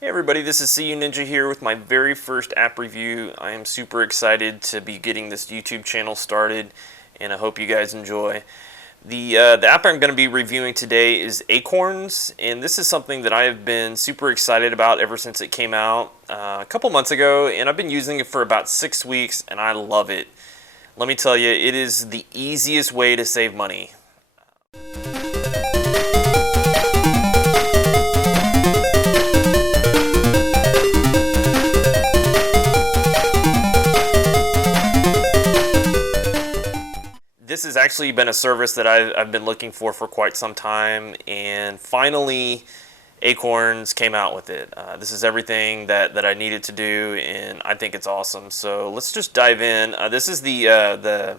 Hey everybody, this is CU Ninja here with my very first app review. I am super excited to be getting this YouTube channel started, and I hope you guys enjoy. The app I'm going to be reviewing today is Acorns, and this is something that I have been super excited about ever since it came out a couple months ago, and I've been using it for about 6 weeks, and I love it. Let me tell you, it is the easiest way to save money. This has actually been a service that I've been looking for quite some time, and finally Acorns came out with it. This is everything that I needed to do, and I think it's awesome. So let's just dive in. This is the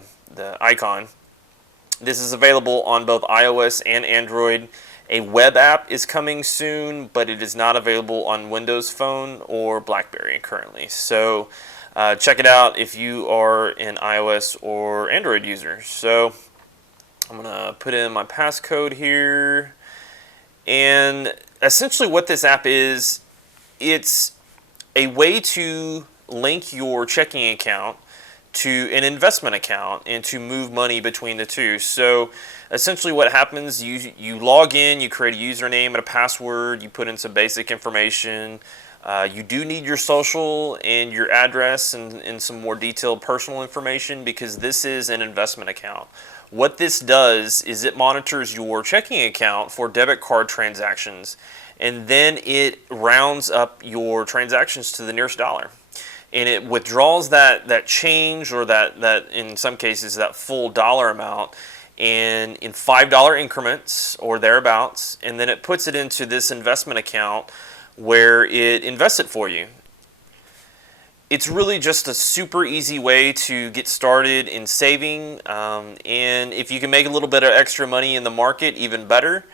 icon. This is available on both iOS and Android. A web app is coming soon, but it is not available on Windows Phone or BlackBerry currently. So check it out if you are an iOS or Android user. So I'm going to put in my passcode here. And essentially what this app is, it's a way to link your checking account to an investment account and to move money between the two. So essentially what happens, you log in, you create a username and a password, you put in some basic information. You do need your social and your address and some more detailed personal information because this is an investment account. What this does is it monitors your checking account for debit card transactions, and then it rounds up your transactions to the nearest dollar. And it withdraws that change, or that in some cases that full dollar amount, and in $5 increments or thereabouts, and then it puts it into this investment account where it invests it for you. It's really just a super easy way to get started in saving, and if you can make a little bit of extra money in the market, even better.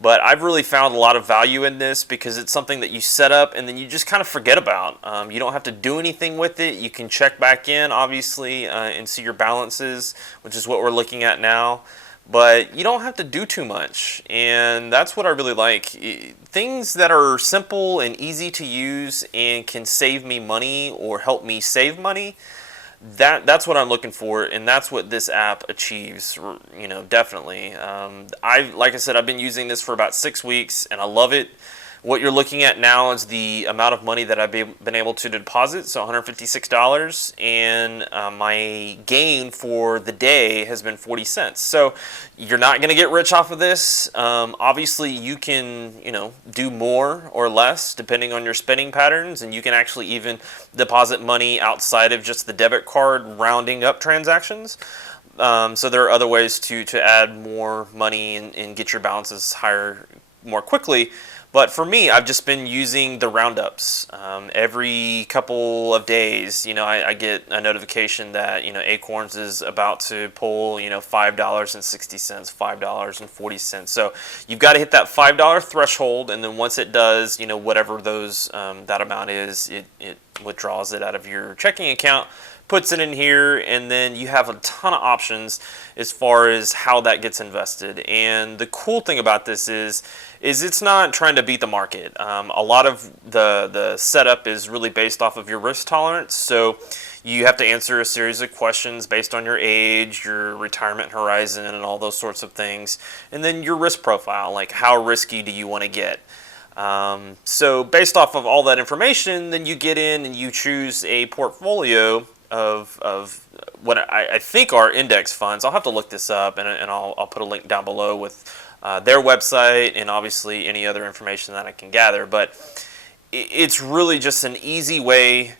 But I've really found a lot of value in this because it's something that you set up and then you just kind of forget about. You don't have to do anything with it. You can check back in, obviously, and see your balances, which is what we're looking at now. But you don't have to do too much, and that's what I really like. Things that are simple and easy to use and can save me money or help me save money, that's what I'm looking for, and that's what this app achieves, definitely. Like I said, I've been using this for about 6 weeks, and I love it. What you're looking at now is the amount of money that I've been able to deposit, so $156, and my gain for the day has been 40 cents. So you're not going to get rich off of this. Obviously, you can, do more or less depending on your spending patterns, and you can actually even deposit money outside of just the debit card rounding up transactions. So there are other ways to add more money and get your balances higher more quickly. But for me, I've just been using the roundups. Every couple of days, I get a notification that, Acorns is about to pull, $5.60, $5.40. So you've got to hit that $5 threshold, and then once it does, whatever that amount is, it withdraws it out of your checking account, puts it in here, and then you have a ton of options as far as how that gets invested. And the cool thing about this is it's not trying to beat the market. A lot of the setup is really based off of your risk tolerance. So you have to answer a series of questions based on your age, your retirement horizon, and all those sorts of things. And then your risk profile, like how risky do you want to get? So based off of all that information, then you get in and you choose a portfolio of what I think are index funds. I'll have to look this up, and I'll put a link down below with their website and obviously any other information that I can gather. But it's really just an easy way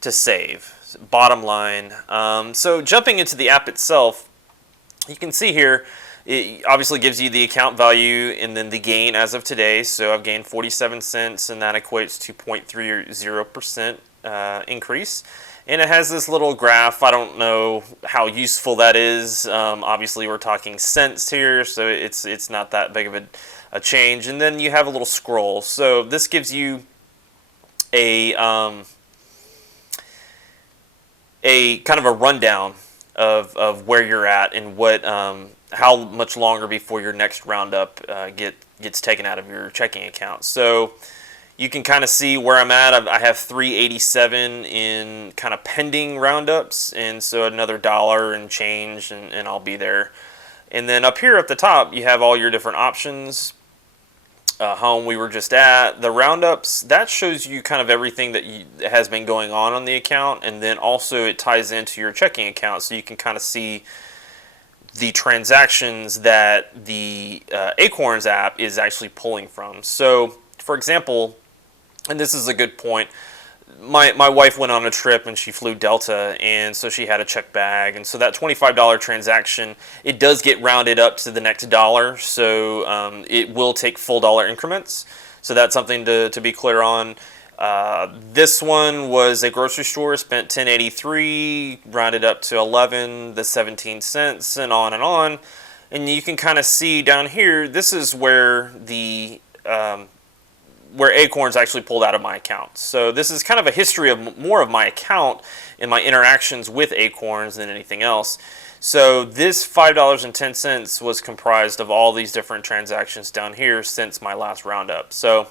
to save, bottom line. So jumping into the app itself, you can see here, it obviously gives you the account value and then the gain as of today. So I've gained 47 cents, and that equates to 0.30% increase. And it has this little graph. I don't know how useful that is. Obviously, we're talking cents here, so it's not that big of a change. And then you have a little scroll. So this gives you a kind of a rundown of where you're at and what how much longer before your next roundup gets taken out of your checking account. So You can kind of see where I'm at. I have 387 in kind of pending roundups, and so another dollar and change, and I'll be there. And then up here at the top, you have all your different options. Home we were just at. The roundups, that shows you kind of everything that has been going on the account, and then also it ties into your checking account, so you can kind of see the transactions that the Acorns app is actually pulling from. So, for example, and this is a good point, my wife went on a trip and she flew Delta, and so she had a check bag, and so that $25 transaction, it does get rounded up to the next dollar, so it will take full dollar increments. So that's something to be clear on. This one was a grocery store, spent $10.83, rounded up to 11, the 17 cents, and on and on. And you can kind of see down here, this is where the where Acorns actually pulled out of my account. So this is kind of a history of more of my account and my interactions with Acorns than anything else. So this $5.10 was comprised of all these different transactions down here since my last roundup. So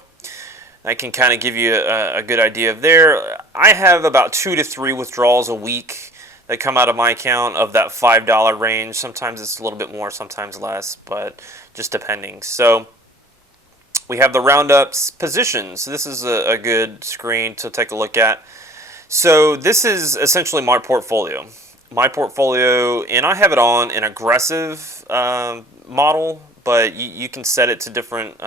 I can kind of give you a good idea of there. I have about 2 to 3 withdrawals a week that come out of my account of that $5 range. Sometimes it's a little bit more, sometimes less, but just depending. So we have the roundups positions. This is a good screen to take a look at. So this is essentially my portfolio. And I have it on an aggressive model, but you can set it to different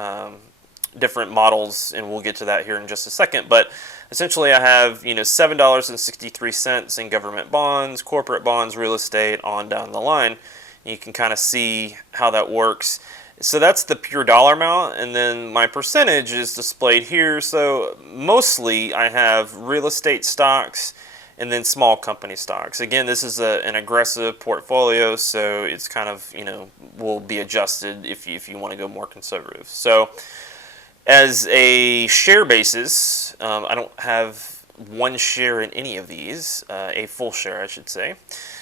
models, and we'll get to that here in just a second. But essentially I have $7.63 in government bonds, corporate bonds, real estate, on down the line. You can kind of see how that works. So that's the pure dollar amount, and then my percentage is displayed here. So mostly I have real estate stocks and then small company stocks. Again, this is an aggressive portfolio, so it's kind of, will be adjusted if you want to go more conservative. So as a share basis, I don't have one share in any of these, a full share I should say.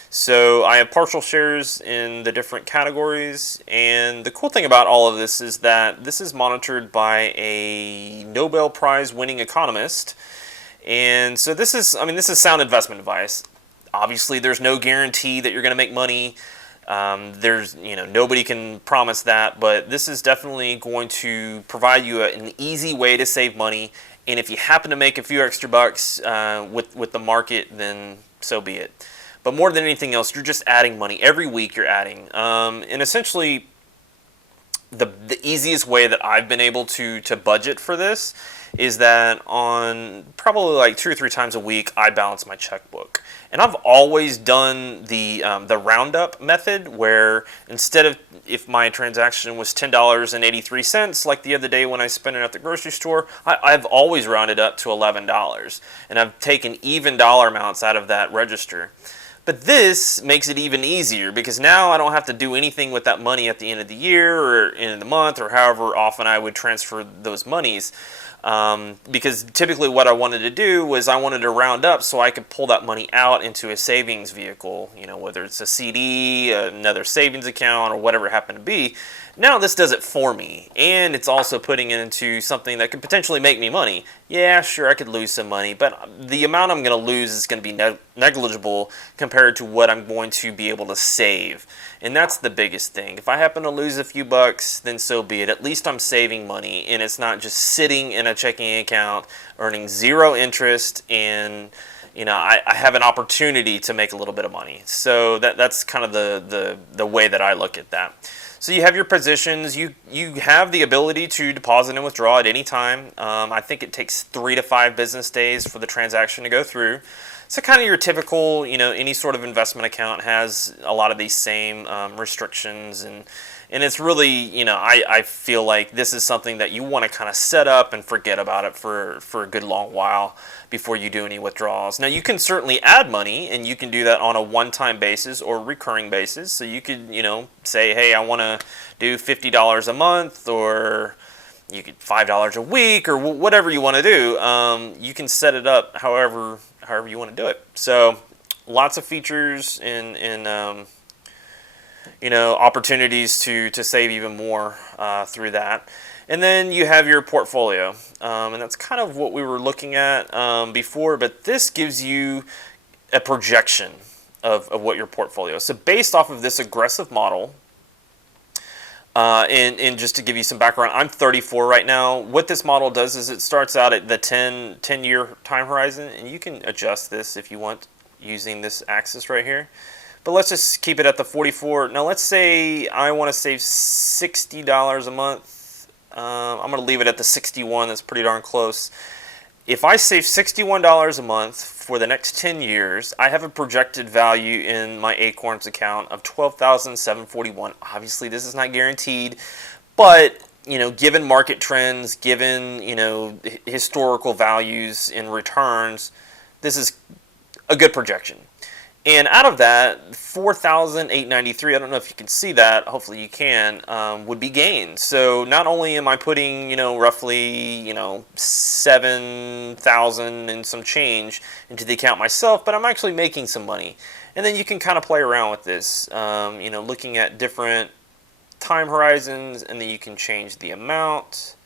So I have partial shares in the different categories, and the cool thing about all of this is that this is monitored by a Nobel Prize winning economist. And so this is sound investment advice. Obviously there's no guarantee that you're going to make money. Nobody can promise that, but this is definitely going to provide you an easy way to save money. And if you happen to make a few extra bucks with the market, then so be it. But more than anything else, you're just adding money. Every week you're adding. And essentially, the easiest way that I've been able to budget for this is that on probably like 2 or 3 times a week, I balance my checkbook. And I've always done the roundup method, where instead of, if my transaction was $10.83, like the other day when I spent it at the grocery store, I've always rounded up to $11. And I've taken even dollar amounts out of that register. But this makes it even easier, because now I don't have to do anything with that money at the end of the year or end of the month, or however often I would transfer those monies. Because typically what I wanted to do was I wanted to round up so I could pull that money out into a savings vehicle, whether it's a CD, another savings account, or whatever it happened to be. Now this does it for me, and it's also putting it into something that could potentially make me money. Yeah, sure, I could lose some money, but the amount I'm going to lose is going to be negligible compared to what I'm going to be able to save. And that's the biggest thing. If I happen to lose a few bucks, then so be it. At least I'm saving money, and it's not just sitting in a checking account earning 0 interest, and I have an opportunity to make a little bit of money. So that's kind of the way that I look at that. So you have your positions. You have the ability to deposit and withdraw at any time. I think it takes 3 to 5 business days for the transaction to go through. So kind of your typical, any sort of investment account has a lot of these same restrictions, and it's really, I feel like this is something that you want to kind of set up and forget about it for a good long while before you do any withdrawals. Now, you can certainly add money, and you can do that on a one-time basis or recurring basis. So you could, say, hey, I want to do $50 a month, or you could $5 a week, or whatever you want to do. You can set it up however you want to do it. So lots of features and opportunities to save even more through that. And then you have your portfolio, and that's kind of what we were looking at before, but this gives you a projection of what your portfolio is. So based off of this aggressive model, and just to give you some background, I'm 34 right now. What this model does is it starts out at the 10-year time horizon, and you can adjust this if you want using this axis right here. But let's just keep it at the 44. Now let's say I want to save $60 a month. I'm going to leave it at the 61. That's pretty darn close. If I save $61 a month for the next 10 years, I have a projected value in my Acorns account of $12,741. Obviously, this is not guaranteed, but given market trends, given historical values in returns, this is a good projection. And out of that, 4,893, I don't know if you can see that, hopefully you can, would be gains. So not only am I putting, roughly, 7,000 and some change into the account myself, but I'm actually making some money. And then you can kind of play around with this, looking at different time horizons, and then you can change the amount.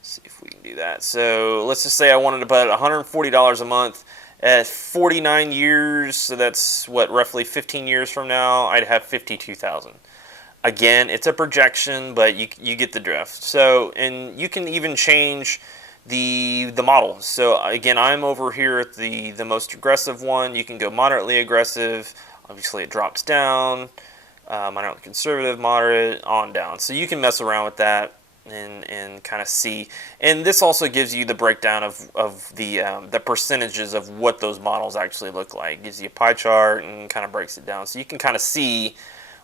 Let's see if we can do that. So let's just say I wanted to put $140 a month. At 49 years, so that's what, roughly 15 years from now, I'd have 52,000. Again, it's a projection, but you get the drift. So, and you can even change the model. So again, I'm over here at the most aggressive one. You can go moderately aggressive. Obviously, it drops down. Moderately conservative, moderate, on down. So you can mess around with that and kind of see. And this also gives you the breakdown of the percentages of what those models actually look like. It gives you a pie chart and kind of breaks it down. So you can kind of see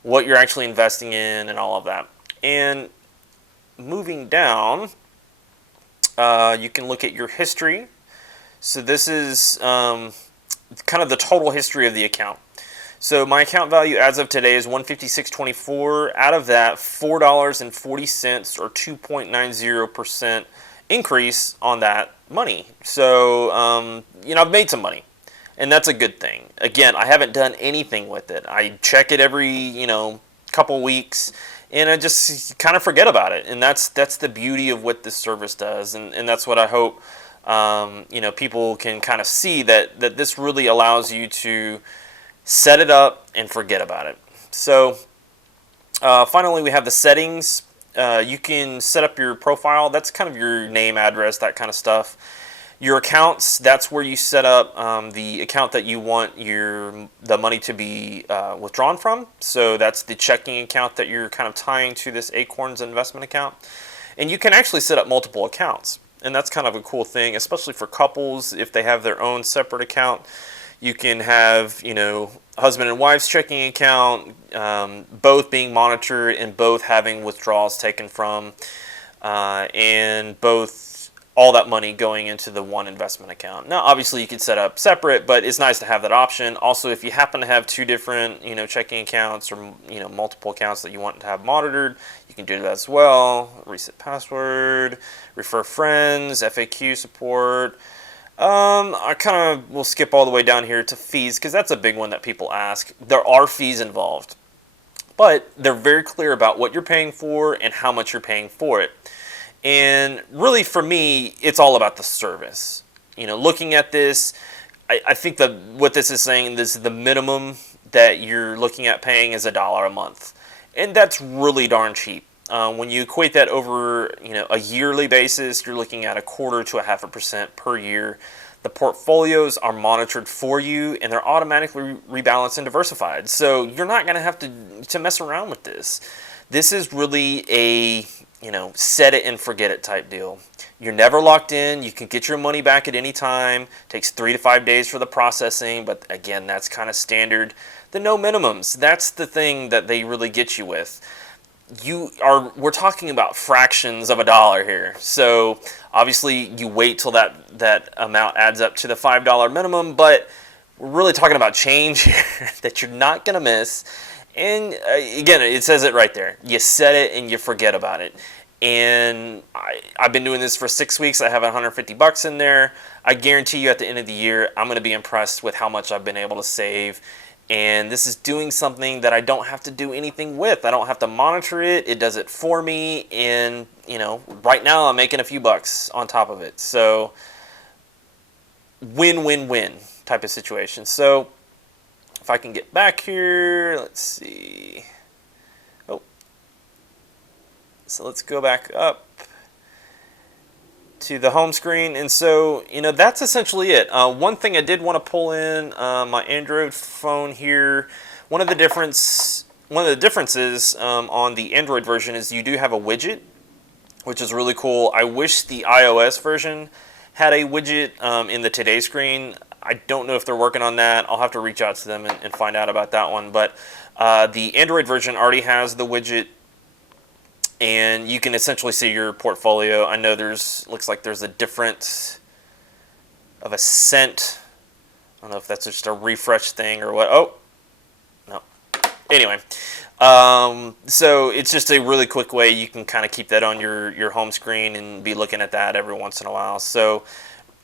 what you're actually investing in and all of that. And moving down, you can look at your history. So this is kind of the total history of the account. So my account value as of today is $156.24. Out of that, $4.40 or 2.90% increase on that money. So I've made some money, and that's a good thing. Again, I haven't done anything with it. I check it every couple weeks, and I just kind of forget about it. And that's the beauty of what this service does, and that's what I hope people can kind of see, that this really allows you to set it up and forget about it. So finally, we have the settings. You can set up your profile. That's kind of your name, address, that kind of stuff. Your accounts, that's where you set up the account that you want the money to be withdrawn from. So that's the checking account that you're kind of tying to this Acorns investment account. And you can actually set up multiple accounts. And that's kind of a cool thing, especially for couples. If they have their own separate account, you can have, husband and wife's checking account, both being monitored and both having withdrawals taken from, and both all that money going into the one investment account. Now, obviously, you could set up separate, but it's nice to have that option. Also, if you happen to have two different, checking accounts or, multiple accounts that you want to have monitored, you can do that as well. Reset password, refer friends, FAQ support. I kind of will skip all the way down here to fees, because that's a big one that people ask. There are fees involved, but they're very clear about what you're paying for and how much you're paying for it. And really, for me, it's all about the service. Looking at this, I think that what this is saying, this is the minimum that you're looking at paying is $1 a month, and that's really darn cheap. When you equate that over a yearly basis, you're looking at 1/4 to 0.5% per year. The portfolios are monitored for you, and they're automatically rebalanced and diversified. So you're not going to have to mess around with this. This is really a set it and forget it type deal. You're never locked in. You can get your money back at any time. It takes 3 to 5 days for the processing, but again, that's kind of standard. The no minimums, that's the thing that they really get you with. We're talking about fractions of $1 here. So obviously you wait till that amount adds up to the $5 minimum, but we're really talking about change here that you're not going to miss. And again, it says it right there. You set it and you forget about it. And I've been doing this for 6 weeks. I have $150 in there. I guarantee you at the end of the year, I'm going to be impressed with how much I've been able to save. And this is doing something that I don't have to do anything with. I don't have to monitor it. It does it for me. And right now I'm making a few bucks on top of it. So win-win-win type of situation. So if I can get back here, let's see. Oh, so let's go back up to the home screen. And so, that's essentially it. One thing I did want to pull in my Android phone here. One of the differences on the Android version is you do have a widget, which is really cool. I wish the iOS version had a widget in the Today screen. I don't know if they're working on that. I'll have to reach out to them and find out about that one. But the Android version already has the widget, and you can essentially see your portfolio. I know looks like there's a difference of a cent. I don't know if that's just a refresh thing or what. Oh, no. Anyway, so it's just a really quick way you can kind of keep that on your home screen and be looking at that every once in a while. So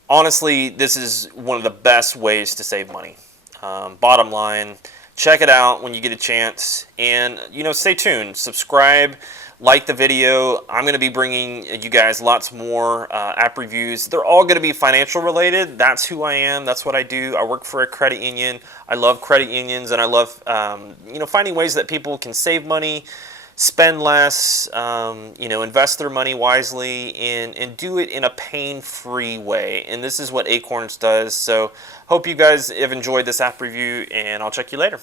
honestly, this is one of the best ways to save money. Bottom line, check it out when you get a chance, and stay tuned. Subscribe, like the video. I'm going to be bringing you guys lots more app reviews. They're all going to be financial related. That's who I am. That's what I do. I work for a credit union. I love credit unions, and I love finding ways that people can save money, spend less, invest their money wisely, and do it in a pain-free way. And this is what Acorns does. So hope you guys have enjoyed this app review, and I'll check you later.